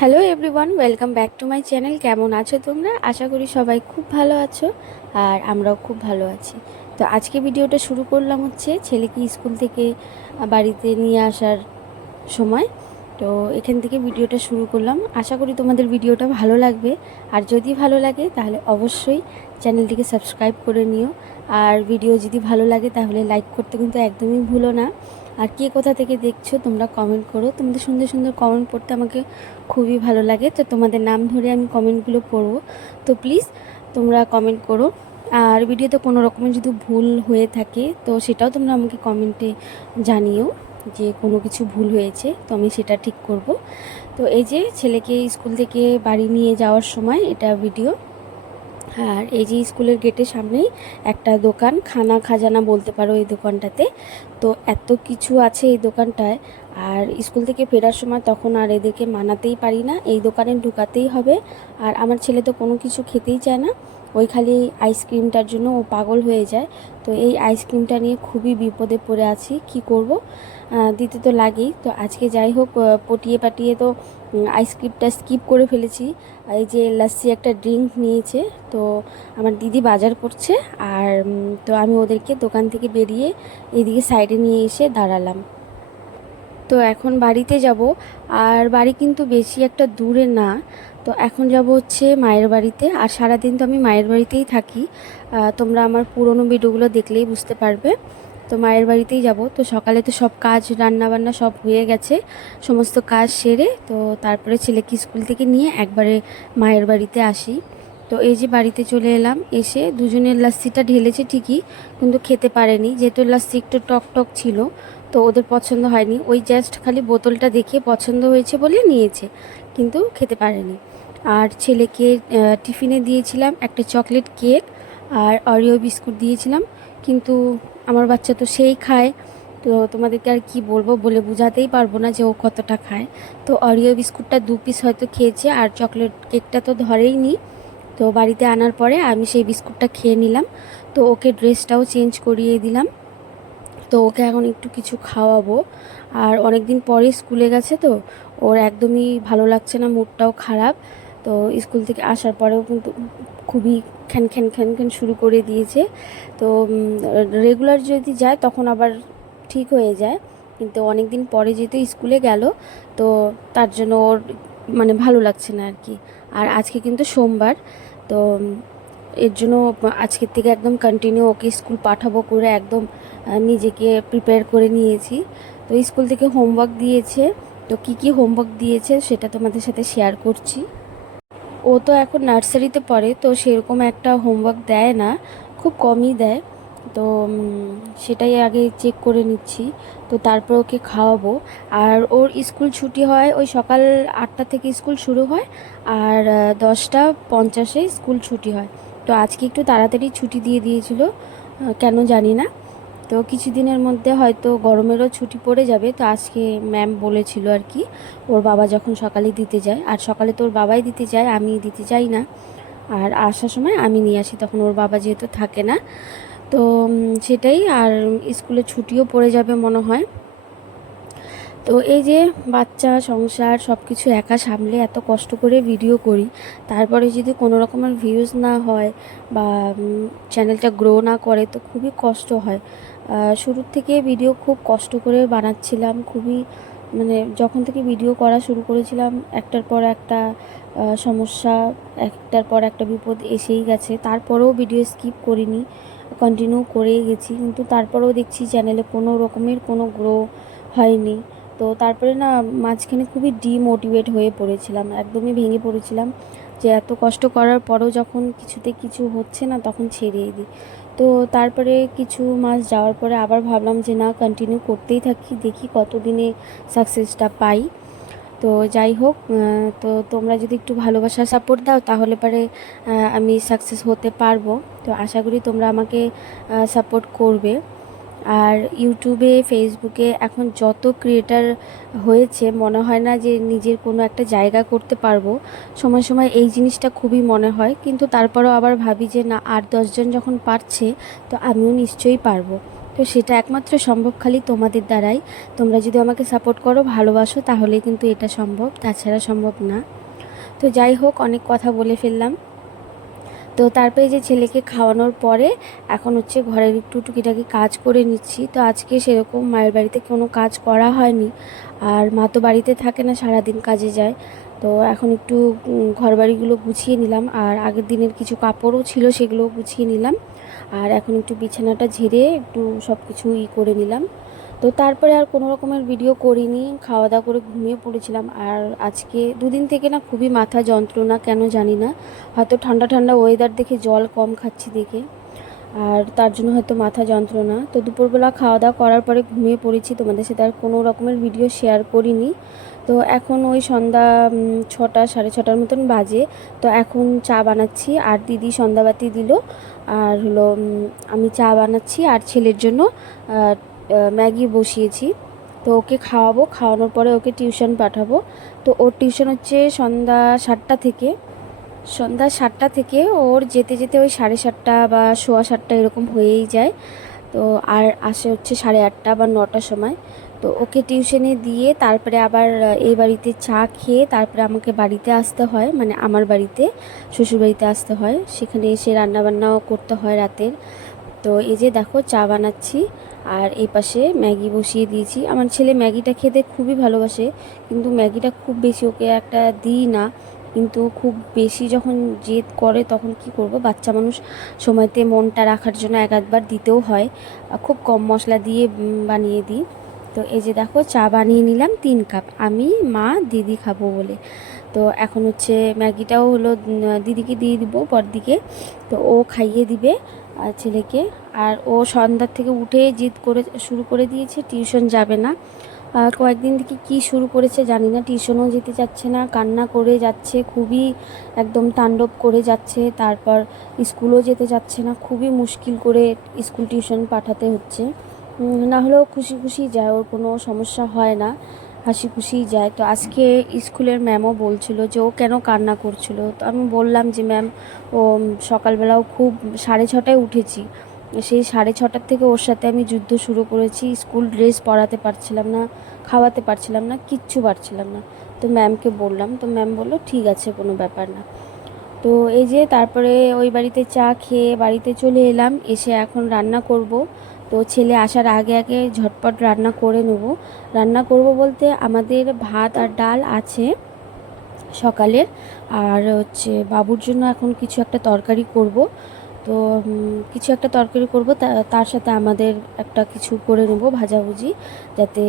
Hello everyone, welcome back to my channel. কেমন আছো তোমরা? আশা করি সবাই খুব ভালো আছো আর আমরাও খুব ভালো আছি। তো আজকে ভিডিওটা শুরু করলাম হচ্ছে ছেলেকে স্কুল থেকে বাড়িতে নিয়ে আসার সময়। তো এখান থেকে ভিডিওটা শুরু করলাম। আশা করি তোমাদের ভিডিওটা ভালো লাগবে, আর যদি ভালো লাগে তাহলে অবশ্যই চ্যানেলটিকে সাবস্ক্রাইব করে নিও। আর ভিডিও যদি ভালো লাগে তাহলে লাইক করতে কিন্তু একদমই ভুলো না। আর কে কোথা থেকে দেখছো তোমরা কমেন্ট করো, তোমাদের সুন্দর সুন্দর কমেন্ট পড়তে আমাকে খুবই ভালো লাগে। তো তোমাদের নাম ধরে আমি কমেন্টগুলো পড়বো, তো প্লিজ তোমরা কমেন্ট করো। আর ভিডিওতে কোনো রকমের যদি ভুল হয়ে থাকে তো সেটাও তোমরা আমাকে কমেন্টে জানিও যে কোনো কিছু ভুল হয়েছে, তো আমি সেটা ঠিক করব। তো এই যে ছেলেকে স্কুল থেকে বাড়ি নিয়ে যাওয়ার সময় এটা ভিডিও। আর এই যে স্কুলের গেটের সামনেই একটা দোকান, খানা খাজানা বলতে পারো এই দোকানটাতে। তো এত কিছু আছে এই দোকানটায়। আর স্কুল থেকে ফেরার সময় তখন আর এদেরকে মানাতেই পারি না, এই দোকানে ঢুকাতেই হবে। আর আমার ছেলে তো কোনো কিছু খেতেই চায় না, ওই খালি আইসক্রিমটার জন্য ও পাগল হয়ে যায়। তো এই আইসক্রিমটা নিয়ে খুবই বিপদে পড়ে আছি, কি করব, দিতে তো লাগেই। তো আজকে যাই হোক পটিয়ে পাটিয়ে তো আইসক্রিমটা স্কিপ করে ফেলেছি। এই যে লাস্সি একটা ড্রিঙ্ক নিয়েছে, তো আমার দিদি বাজার করছে। আর তো আমি ওদেরকে দোকান থেকে বেরিয়ে এইদিকে সাইডে নিয়ে এসে দাঁড়ালাম। তো এখন বাড়িতে যাব। আর বাড়ি কিন্তু বেশি একটা দূরে না। তো এখন যাব হচ্ছে মায়ের বাড়িতে। আর সারাদিন তো আমি মায়ের বাড়িতেই থাকি, তোমরা আমার পুরনো ভিডিওগুলো দেখলেই বুঝতে পারবে। তো মায়ের বাড়িতেই যাব। তো সকালে তো সব কাজ রান্না বান্না সব হয়ে গেছে, সমস্ত কাজ সেরে তো তারপরে ছেলেকে স্কুল থেকে নিয়ে একবারে মায়ের বাড়িতে আসি। তো এই যে বাড়িতে চলে এলাম, এসে দুজনের লাস্সিটা ঢেলেছে ঠিকই, কিন্তু খেতে পারেনি, যেহেতু লাস্সি একটু টক টক ছিল। তো ওদের পছন্দ হয়নি, ওই জাস্ট খালি বোতলটা দেখে পছন্দ হয়েছে বলে নিয়েছে, কিন্তু খেতে পারেনি। আর ছেলেকে টিফিনে দিয়েছিলাম একটা চকলেট কেক আর অরিও বিস্কুট দিয়েছিলাম, কিন্তু আমার বাচ্চা তো সেই খায়। তো তোমাদেরকে আর কি বলবো, বলে বোঝাতেই পারবো না যে ও কতটা খায়। তো অরিও বিস্কুটটা 2 পিস হয়তো খেয়েছে, আর চকলেট কেকটা তো ধরেই নি। তো বাড়িতে আনার পরে আমি সেই বিস্কুটটা খেয়ে নিলাম। তো ওকে ড্রেসটাও চেঞ্জ করিয়ে দিলাম। তো ওকে এখন একটু কিছু খাওয়াবো। আর অনেক দিন পরে স্কুলে গেছে, তো ওর একদমই ভালো লাগছে না, মুডটাও খারাপ। তো স্কুল থেকে আসার পরেও কিন্তু খুবই খ্যান খ্যান খ্যান খ্যান শুরু করে দিয়েছে। তো রেগুলার যদি যায় তখন আবার ঠিক হয়ে যায়, কিন্তু অনেক দিন পরে যেহেতু স্কুলে গেল, তো তার জন্য ওর মানে ভালো লাগছে না আর কি। আর আজকে কিন্তু সোমবার, তো এর জন্য আজকের থেকে একদম কন্টিনিউ ওকে স্কুল পাঠাবো করে একদম নিজেকে প্রিপেয়ার করে নিয়েছি। তো স্কুল থেকে হোমওয়ার্ক দিয়েছে, তো কি কি হোমওয়ার্ক দিয়েছে সেটা তোমাদের সাথে শেয়ার করছি। ও তো এখন নার্সারিতে পড়ে, তো সেরকম একটা হোমওয়ার্ক দেয় না, খুব কমই দেয়। তো সেটাই আগে চেক করে নিচ্ছি, তো তারপর ওকে খাওয়াবো। আর ওর স্কুল ছুটি হয় ওই সকাল 8টা থেকে স্কুল শুরু হয়, আর 10টা 50-এ স্কুল ছুটি হয়। তো আজকে একটু তাড়াতাড়ি ছুটি দিয়ে দিয়েছিল, কেন জানি না। তো কিছুদিনের মধ্যে হয়তো গরমেরও ছুটি পড়ে যাবে, তো আজকে ম্যাম বলেছিল আর কি, ওর বাবা যখন সকালে দিতে যায়, আর সকালে তো ওর বাবাই দিতে যায়, আমি দিতে যাই না। আর আসার সময় আমি নিয়ে আসি, তখন ওর বাবা যেহেতু থাকে না। তো সেটাই। আর স্কুলে ছুটিও পড়ে যাবে মনে হয়। তো এই যে বাচ্চা সংসার সব কিছু একা সামলে এত কষ্ট করে ভিডিও করি, তারপরে যদি কোনো রকমের ভিউজ না হয় বা চ্যানেলটা গ্রো না করে তো খুবই কষ্ট হয়। শুরুর থেকে ভিডিও খুব কষ্ট করে বানাচ্ছিলাম, খুবই মানে যখন থেকে ভিডিও করা শুরু করেছিলাম একটার পর একটা সমস্যা, একটার পর একটা বিপদ এসেই গেছে, তারপরেও ভিডিও স্কিপ করিনি, কন্টিনিউ করেই গেছি, কিন্তু তারপরেও দেখছি চ্যানেলে কোনো রকমের কোনো গ্রো হয়নি। তো তারপরে না মাঝখানে খুবই ডিমোটিভেট হয়ে পড়েছিলাম, একদমই ভেঙে পড়েছিলাম যে এত কষ্ট করার পরেও যখন কিছুতে কিছু হচ্ছে না তখন ছেড়েই দিই। তো তারপরে কিছু মাস যাওয়ার পরে আবার ভাবলাম যে না, কন্টিনিউ করতেই থাকি, দেখি কতদিনে সাকসেসটা পাই। তো যাই হোক, তো তোমরা যদি একটু ভালোবাসা সাপোর্ট দাও তাহলে পরে আমি সাকসেস হতে পারবো। তো আশা করি তোমরা আমাকে সাপোর্ট করবে। আর ইউটিউবে ফেসবুকে এখন যত ক্রিয়েটার হয়েছে, মনে হয় না যে নিজের কোনো একটা জায়গা করতে পারবো। সময় সময় এই জিনিসটা খুবই মনে হয়, কিন্তু তারপরেও আবার ভাবি যে না, আর 10 জন যখন পারছে তো আমিও নিশ্চয়ই পারবো। তো সেটা একমাত্র সম্ভব খালি তোমাদের দ্বারাই। তোমরা যদি আমাকে সাপোর্ট করো, ভালোবাসো, তাহলে কিন্তু এটা সম্ভব, তাছাড়া সম্ভব না। তো যাই হোক, অনেক কথা বলে ফেললাম। তো তারপরে যে ছেলেকে খাওয়ানোর পরে এখন হচ্ছে ঘরের একটু টুকিটাকি কাজ করে নিচ্ছি। তো আজকে সেরকম মায়ের বাড়িতে কোনো কাজ করা হয়নি, আর মা তো বাড়িতে থাকে না, সারাদিন কাজে যায়। তো এখন একটু ঘরবাড়িগুলো গুছিয়ে নিলাম, আর আগের দিনের কিছু কাপড়ও ছিল সেগুলোও গুছিয়ে নিলাম। আর এখন একটু বিছানাটা ঝেড়ে একটু সব কিছু করে নিলাম। তো তারপরে আর কোনো রকমের ভিডিও করিনি, খাওয়া দাওয়া করে ঘুমিয়ে পড়েছিলাম। আর আজকে দুদিন থেকে না খুবই মাথা যন্ত্রণা, কেন জানি না, হয়তো ঠান্ডা ঠান্ডা ওয়েদার দেখে, জল কম খাচ্ছি দেখে, আর তার জন্য হয়তো মাথা যন্ত্রণা। তো দুপুরবেলা খাওয়া দাওয়া করার পরে ঘুমিয়ে পড়েছি, তোমাদের সাথে আর কোনো রকমের ভিডিও শেয়ার করিনি। তো এখন ওই সন্ধ্যা 6টা 6:30 মতন বাজে। তো এখন চা বানাচ্ছি, আর দিদি সন্ধ্যাবাতি দিল, আর হলো আমি চা বানাচ্ছি, আর ছেলের জন্য ম্যাগি বসিয়েছি। তো ওকে খাওয়াবো, খাওয়ানোর পরে ওকে টিউশন পাঠাবো। তো ওর টিউশন হচ্ছে সন্ধ্যা 7টা থেকে ওর যেতে যেতে ওই 7:30 বা 7:15 এরকম হয়েই যায়। তো আর আসে হচ্ছে 8:30 বা 9টার সময়। তো ওকে টিউশনে দিয়ে তারপরে আবার এই বাড়িতে চা খেয়ে তারপরে আমাকে বাড়িতে আসতে হয়, মানে আমার বাড়িতে, শ্বশুরবাড়িতে আসতে হয়। সেখানে এসে রান্নাবান্নাও করতে হয় রাতের। তো এই যে দেখো চা বানাচ্ছি, আর এই পাশে ম্যাগি বসিয়ে দিয়েছি। আমার ছেলে ম্যাগিটা খেতে খুবই ভালোবাসে, কিন্তু ম্যাগিটা খুব বেশি ওকে একটা দিই না। কিন্তু খুব বেশি যখন জেদ করে তখন কি করব, বাচ্চা মানুষ, সময়তে মনটা রাখার জন্য এক আধবার দিতেও হয়। খুব কম মশলা দিয়ে বানিয়ে দিই। তো এই যে দেখো চা বানিয়ে নিলাম 3 কাপ, আমি, মা, দিদি খাবো বলে। তো এখন হচ্ছে ম্যাগিটাও হলো দিদিকে দিয়ে দিব পরদিকে। তো ও খাইয়ে দিবে ছেলেকে। আর ও সন্ধ্যার থেকে উঠে জিদ করে শুরু করে দিয়েছে, টিউশন যাবে না। কয়েকদিন থেকে কি শুরু করেছে জানি না, টিউশনও যেতে চাচ্ছে না, কান্না করে যাচ্ছে, খুবই একদম তাণ্ডব করে যাচ্ছে। তারপর স্কুলও যেতে চাচ্ছে না, খুবই মুশকিল করে স্কুল টিউশন পাঠাতে হচ্ছে। না হলেও খুশি খুশি যায়, ওর কোনো সমস্যা হয় না, হাসি খুশিই যায়। তো আজকে স্কুলের ম্যামও বলছিল যে ও কেন কান্না করছিল। তো আমি বললাম যে ম্যাম, ও সকালবেলাও খুব 6:30টায় উঠেছি, সেই 6:30টার থেকে ওর সাথে আমি যুদ্ধ শুরু করেছি। স্কুল ড্রেস পরাতে পারছিলাম না, খাওয়াতে পারছিলাম না, কিচ্ছু পারছিলাম না। তো ম্যামকে বললাম, তো ম্যাম বললো ঠিক আছে, কোনো ব্যাপার না। তো এই যে তারপরে ওই বাড়িতে চা খেয়ে বাড়িতে চলে এলাম, এসে এখন রান্না করব। তো ছেলে আসার আগে আগে ঝটপট রান্না করে নেব। রান্না করব বলতে আমাদের ভাত আর ডাল আছে সকালের, আর হচ্ছে বাবুর জন্য এখন কিছু একটা তরকারি করব। তো কিছু একটা তরকারি করব, তার সাথে আমাদের একটা কিছু করে নেব ভাজাভুজি, যাতে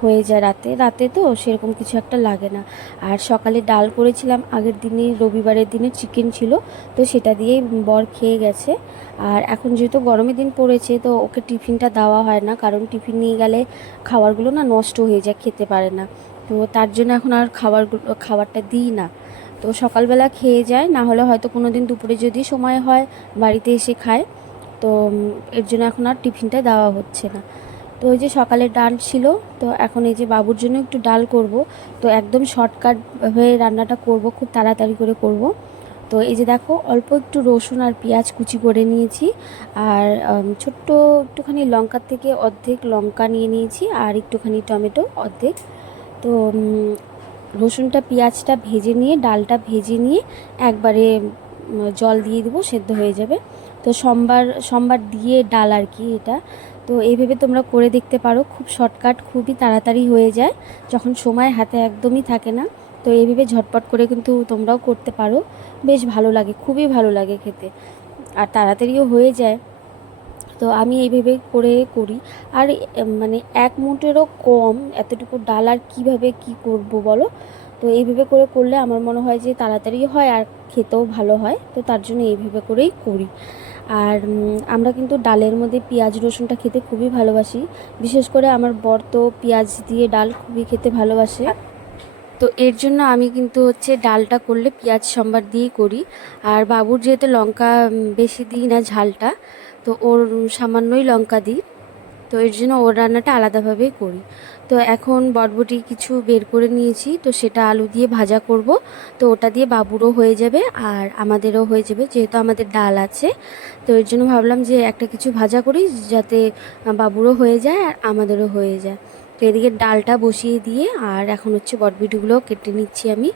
হয়ে যায়। রাতে রাতে তো সেরকম কিছু একটা লাগে না। আর সকালে ডাল করেছিলাম, আগের দিনই রবিবারের দিনে চিকেন ছিল, তো সেটা দিয়েই বর খেয়ে গেছে। আর এখন যেহেতু গরমের দিন পড়েছে, তো ওকে টিফিনটা দেওয়া হয় না, কারণ টিফিন নিয়ে গেলে খাবারগুলো না নষ্ট হয়ে যায়, খেতে পারে না। তো তার জন্য এখন আর খাবারটা দিই না। তো সকালবেলা খেয়ে যায়, না হলে হয়তো কোনো দিন দুপুরে যদি সময় হয় বাড়িতে এসে খায়। তো এর জন্য এখন আর টিফিনটা দেওয়া হচ্ছে না। তো ওই যে সকালে ডাল ছিল, তো এখন এই যে বাবুর জন্য একটু ডাল করব। তো একদম শর্টকাট হয়ে রান্নাটা করব, খুব তাড়াতাড়ি করে করব। তো এই যে দেখো অল্প একটু রসুন আর পেঁয়াজ কুচি করে নিয়েছি, আর ছোট্ট একটুখানি লঙ্কার থেকে অর্ধেক লঙ্কা নিয়ে নিয়েছি, আর একটুখানি টমেটো অর্ধেক। তো রসুনটা পেঁয়াজটা ভেজে নিয়ে, ডালটা ভেজে নিয়ে একবারে জল দিয়ে দেবো, সেদ্ধ হয়ে যাবে। তো সোমবার দিয়ে ডাল আর কি এটা। তো এইভাবে তোমরা করে দেখতে পারো, খুব শর্টকাট, খুবই তাড়াতাড়ি হয়ে যায় যখন সময় হাতে একদমই থাকে না। তো এইভাবে ঝটপট করে কিন্তু তোমরাও করতে পারো, বেশ ভালো লাগে, খুবই ভালো লাগে খেতে, আর তাড়াতাড়িও হয়ে যায়। তো আমি এইভাবে করে করি। আর মানে 1 মুঠেরও কম এতটুকু ডাল আর কীভাবে কী করব বলো। তো এইভাবে করে করলে আমার মনে হয় যে তাড়াতাড়ি হয় আর খেতেও ভালো হয়, তো তার জন্য এইভাবে করেই করি। আর আমরা কিন্তু ডালের মধ্যে পেঁয়াজ রসুনটা খেতে খুবই ভালোবাসি, বিশেষ করে আমার বর তো পেঁয়াজ দিয়ে ডাল খুবই খেতে ভালোবাসে। তো এর জন্য আমি কিন্তু হচ্ছে ডালটা করলে পেঁয়াজ সম্বার দিয়েই করি। আর বাবুর যেহেতু লঙ্কা বেশি দিই না ঝালটা, তো ওর সামান্যই লঙ্কা দিই। তো তো এর জন্য ওর রান্নাটা আলাদাভাবেই করি। তো এখন বটবটি কিছু বের করে নিয়েছি, তো সেটা আলু দিয়ে ভাজা করব। তো ওটা দিয়ে বাবুরও হয়ে যাবে আর আমাদেরও হয়ে যাবে, যেহেতু আমাদের ডাল আছে। তো এর জন্য ভাবলাম যে একটা কিছু ভাজা করি, যাতে বাবুরও হয়ে যায় আর আমাদেরও হয়ে যায়। তো এদিকে ডালটা বসিয়ে দিয়ে আর এখন হচ্ছে বটবটিগুলো কেটে নিচ্ছি আমি।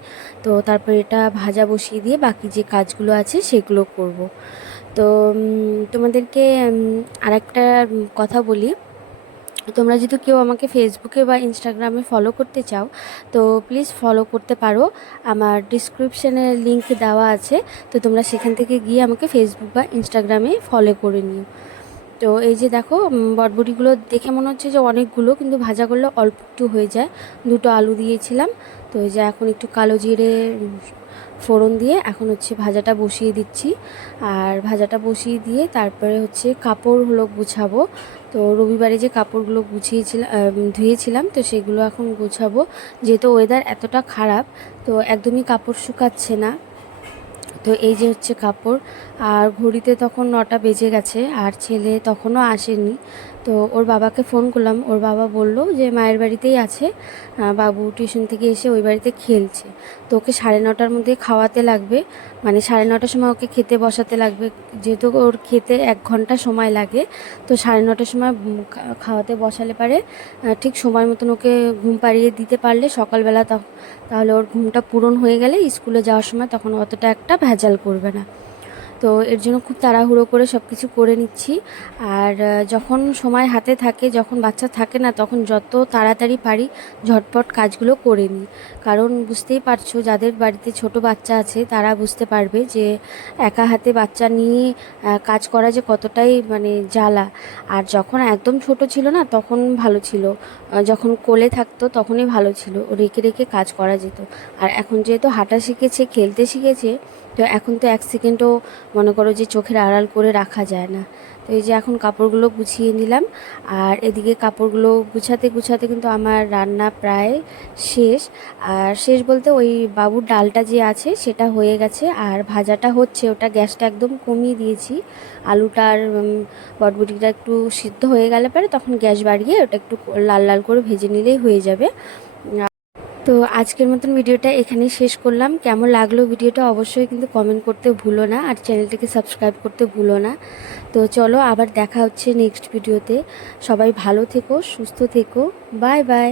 তো তারপর এটা ভাজা বসিয়ে দিয়ে বাকি যে কাজগুলো আছে সেগুলো করব। তো তোমাদেরকে আরেকটা কথা বলি, তোমরা যদি কেউ আমাকে ফেসবুকে বা ইনস্টাগ্রামে ফলো করতে চাও, তো প্লিজ ফলো করতে পারো। আমার ডিসক্রিপশানে লিংক দেওয়া আছে, তো তোমরা সেখান থেকে গিয়ে আমাকে ফেসবুক বা ইনস্টাগ্রামে ফলো করে নিও। তো এই যে দেখো, বটবটিগুলো দেখে মনে হচ্ছে যে অনেকগুলো, কিন্তু ভাজা করলে অল্প একটু হয়ে যায়। দুটো আলু দিয়েছিলাম। তো এই যে এখন একটু কালো জিরে ফোড়ন দিয়ে এখন হচ্ছে ভাজাটা বসিয়ে দিচ্ছি। আর ভাজাটা বসিয়ে দিয়ে তারপরে হচ্ছে কাপড়গুলো গুছাবো। তো রবিবারে যে কাপড়গুলো ধুয়েছিলাম, তো সেগুলো এখন গুছাবো। যেহেতু ওয়েদার এতটা খারাপ, তো একদমই কাপড় শুকাচ্ছে না। তো এই যে হচ্ছে কাপড়। আর ঘড়িতে তখন 9টা বেজে গেছে আর ছেলে তখনও আসেনি। তো ওর বাবাকে ফোন করলাম, ওর বাবা বলল যে মায়ের বাড়িতেই আছে, বাবু টিউশন থেকে এসে ওই বাড়িতে খেলছে। তো ওকে 9:30টার মধ্যে খাওয়াতে লাগবে, মানে 9:30টার সময় ওকে খেতে বসাতে লাগবে। যেহেতু ওর খেতে 1 ঘন্টা সময় লাগে, তো 9:30টার সময় খাওয়াতে বসালে পারে ঠিক সময় মতন ওকে ঘুম পাড়িয়ে দিতে পারলে সকালবেলা, তাহলে ওর ঘুমটা পূরণ হয়ে গেলে স্কুলে যাওয়ার সময় তখন অতটা একটা ভেজাল করবে না। তো এর জন্য খুব তাড়াহুড়ো করে সব কিছু করে নিচ্ছি। আর যখন সময় হাতে থাকে, যখন বাচ্চা থাকে না, তখন যত তাড়াতাড়ি পারি ঝটপট কাজগুলো করে নিই। কারণ বুঝতেই পারছো, যাদের বাড়িতে ছোট বাচ্চা আছে তারা বুঝতে পারবে যে একা হাতে বাচ্চা নিয়ে কাজ করা যে কতটাই মানে জ্বালা। আর যখন একদম ছোট ছিল না, তখন ভালো ছিল। যখন কোলে থাকতো তখনই ভালো ছিল, রেখে রেখে কাজ করা যেত। আর এখন যেহেতু হাঁটা শিখেছে, খেলতে শিখেছে, তো এখন তো 1 সেকেন্ডও মনে করো যে চোখের আড়াল করে রাখা যায় না। তো এই যে এখন কাপড়গুলো গুছিয়ে নিলাম। আর এদিকে কাপড়গুলো গুছাতে গুছাতে কিন্তু আমার রান্না প্রায় শেষ। আর শেষ বলতে ওই বাবুর ডালটা যে আছে সেটা হয়ে গেছে, আর ভাজাটা হচ্ছে, ওটা গ্যাসটা একদম কমিয়ে দিয়েছি। আলুটার বটবটিটা একটু সিদ্ধ হয়ে গেলে পরে তখন গ্যাস বাড়িয়ে ওটা একটু লাল লাল করে ভেজে নিলেই হয়ে যাবে। তো আজকের মতন ভিডিওটা এখানেই শেষ করলাম। কেমন লাগলো ভিডিওটা অবশ্যই কিন্তু কমেন্ট করতে ভুলো না, আর চ্যানেলটিকে সাবস্ক্রাইব করতে ভুলো না। তো চলো, আবার দেখা হচ্ছে নেক্সট ভিডিওতে। সবাই ভালো থেকো, সুস্থ থেকো। Bye bye.